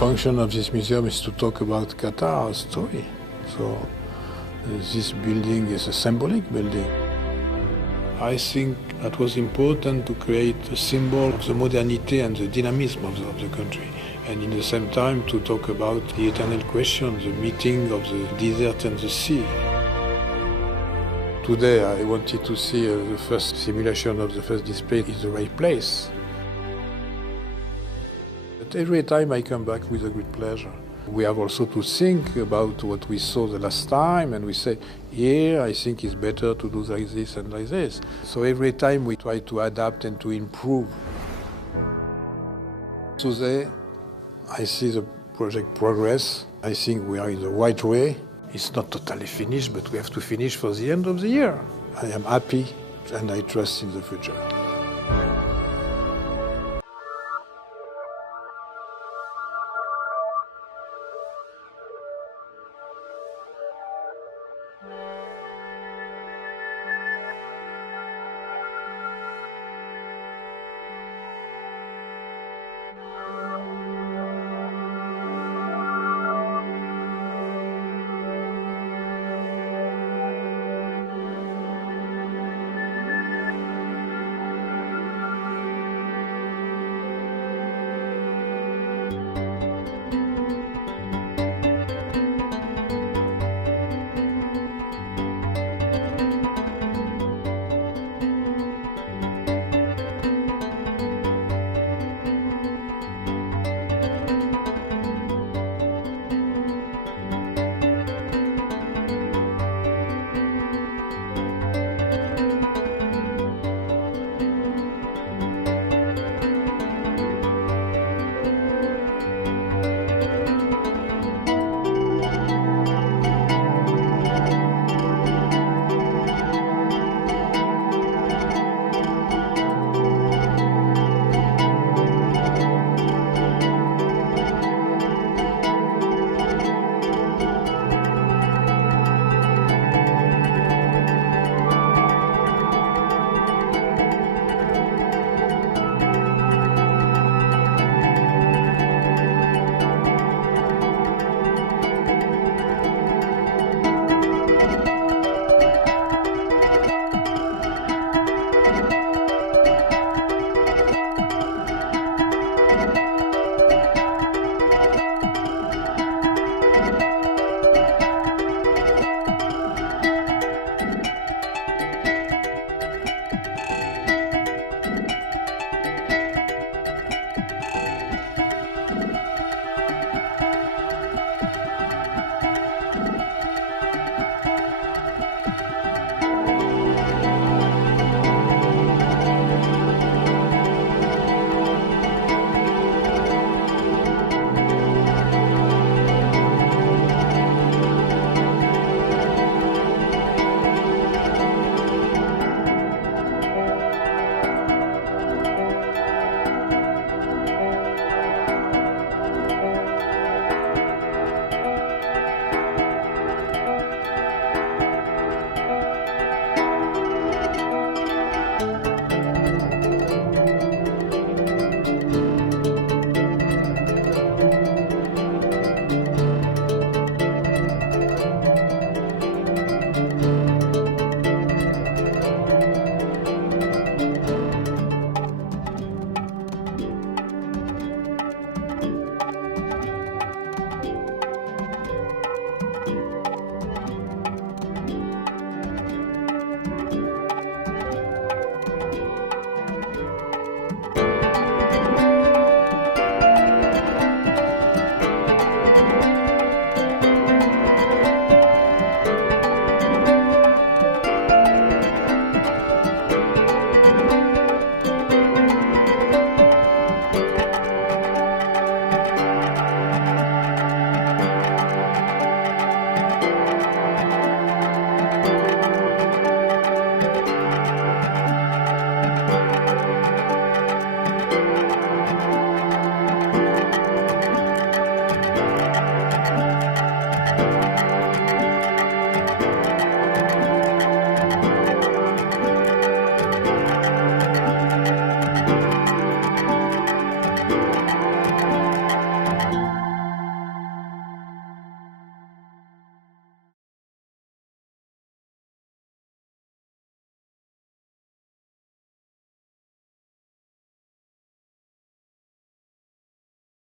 function of this museum is to talk about Qatar's story. So this building is a symbolic building. I think that was important to create a symbol of the modernity and the dynamism of the country, and in the same time to talk about the eternal question, the meeting of the desert and the sea. Today I wanted to see the first simulation of the first display in the right place. But every time I come back with a great pleasure. We have also to think about what we saw the last time, and we say, here I think it's better to do like this and like this. So every time we try to adapt and to improve. Today I see the project progress. I think we are in the right way. It's not totally finished, but we have to finish for the end of the year. I am happy and I trust in the future.